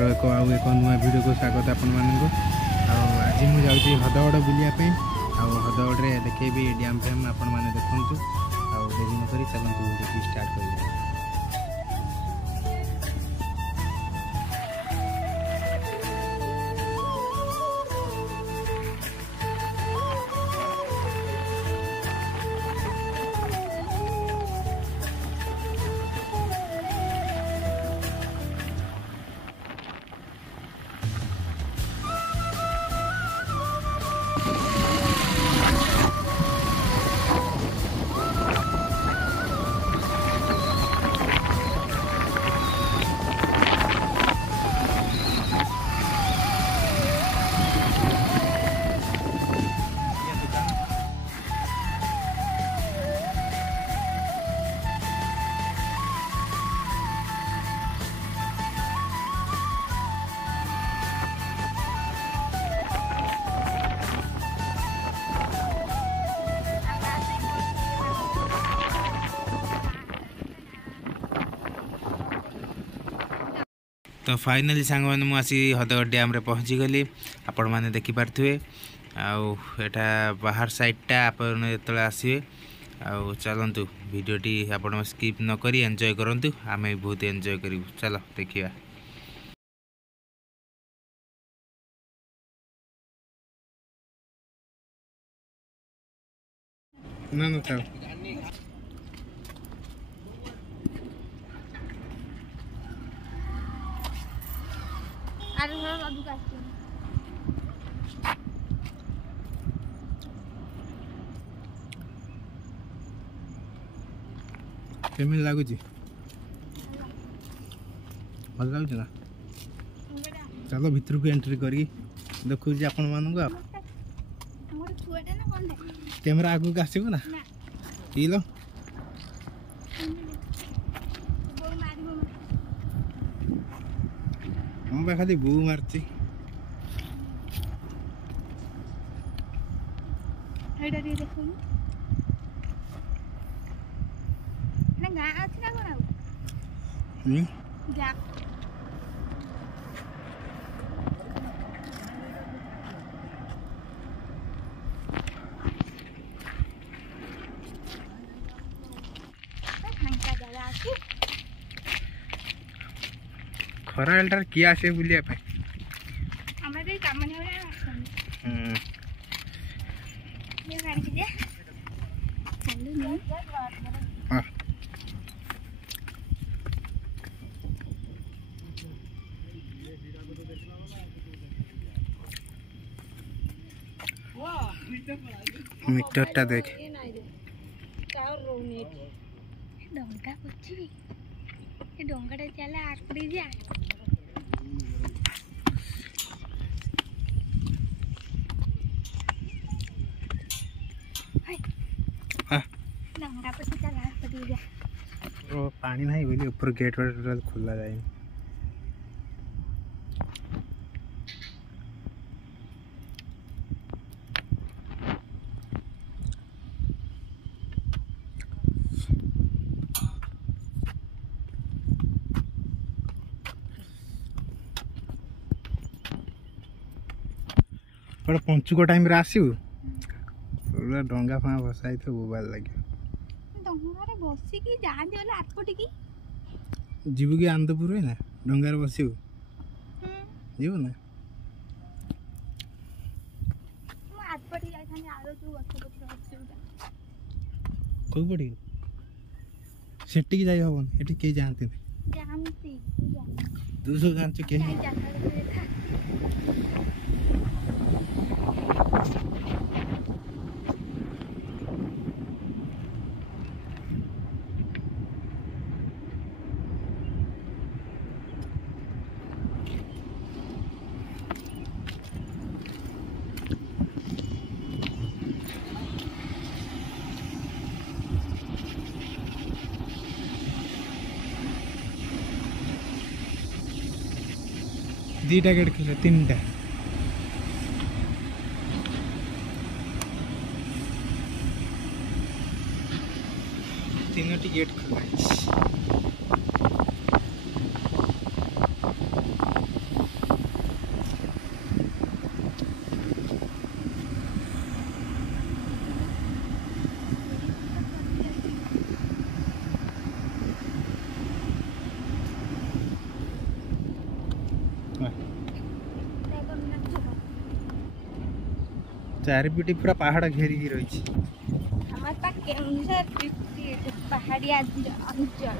मोर एक नुआ वीडियो को स्वागत आपण मानक। आज मुझे हदगड़ बुलायापी हदगड़े देखेबी डैम फैम आपण मैंने देखु आदि कर चलते वीडियो स्टार्ट कर। तो फाइनाली सांग मैंने मुझे हदगड़ डैम रे पहुँची गली। आपण मैंने देखिपे आटा बाहर साइडटा आपन जो आसवे चलतु वीडियोटी आपण स्किप न करी एंजॉय करंतु। आमे बहुत एंजॉय करूँ। चलो देखिए। ना ना था केमिल लगुच भल लगुच ना। चलो भितर को एंट्री करी देखु आपण मानू कैमेरा आगू का आसब ना पील हम खाली बू मारची खरा एल्टर किए आसे बुलिया पे हमरे काम ने ये गाड़ी के चलू नहीं। हां मीटरटा देख डंगा पछी ए डंगाटा चला आर पड़ी जा डंगा पछी चला आर पड़ी जा। ओ पानी नहीं बोली ऊपर गेट वेट खुला जाए। पंचुक टाइम रे आसू डंगा फा भसाई तो बोबाल लगे डंगारे बसी की जा देला आटपटी की जीव की आनंदपुर है ना डंगार बसिबू जीव ना मो आटपटी जाई थाने आरो जो गछपत्र अछि कोई पड़ी सेठी की जाई होबन एठी के जानते जानती तू सब जानछ के देखा दीटा गेट खुले तीनटा तीनोटी गेट खुला है। चारिपिटी पूरा पहाड़ घेरिकी रही। पहाड़िया अंचल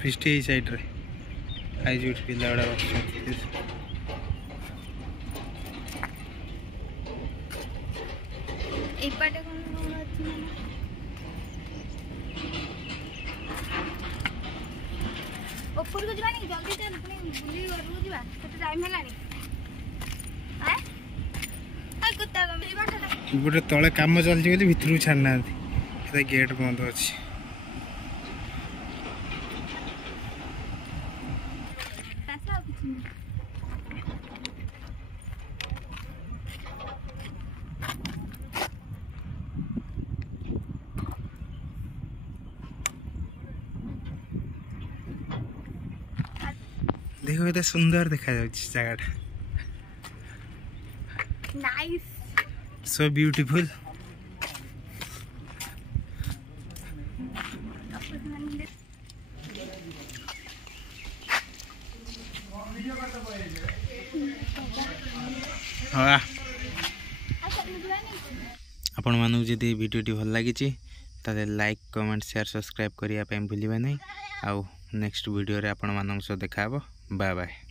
फिष्टी यही साइड रे आई जो पिला गुड़ा एपटे कौन अच्छी ऊपर को जानी जल्दी चल पुनी बुली घर को जावा तो टाइम हेलानी हैं आई कुत्ता गमे बाटा गोटे तले काम चलछि बोली भितरु छाड़ना एता गेट बंद अछि। पैसा कुछ नहीं देखो एता सुंदर देखा जाउछि जगह नाइस सो ब्यूटीफुल। हाँ आपण मानू जदि वीडियोटी भल लगी ताले लाइक कमेंट शेयर सब्सक्राइब करिया पे भूलिबा नहीं। आउ नेक्स्ट वीडियो रे आपण मानक सो देखाबो। Bye bye.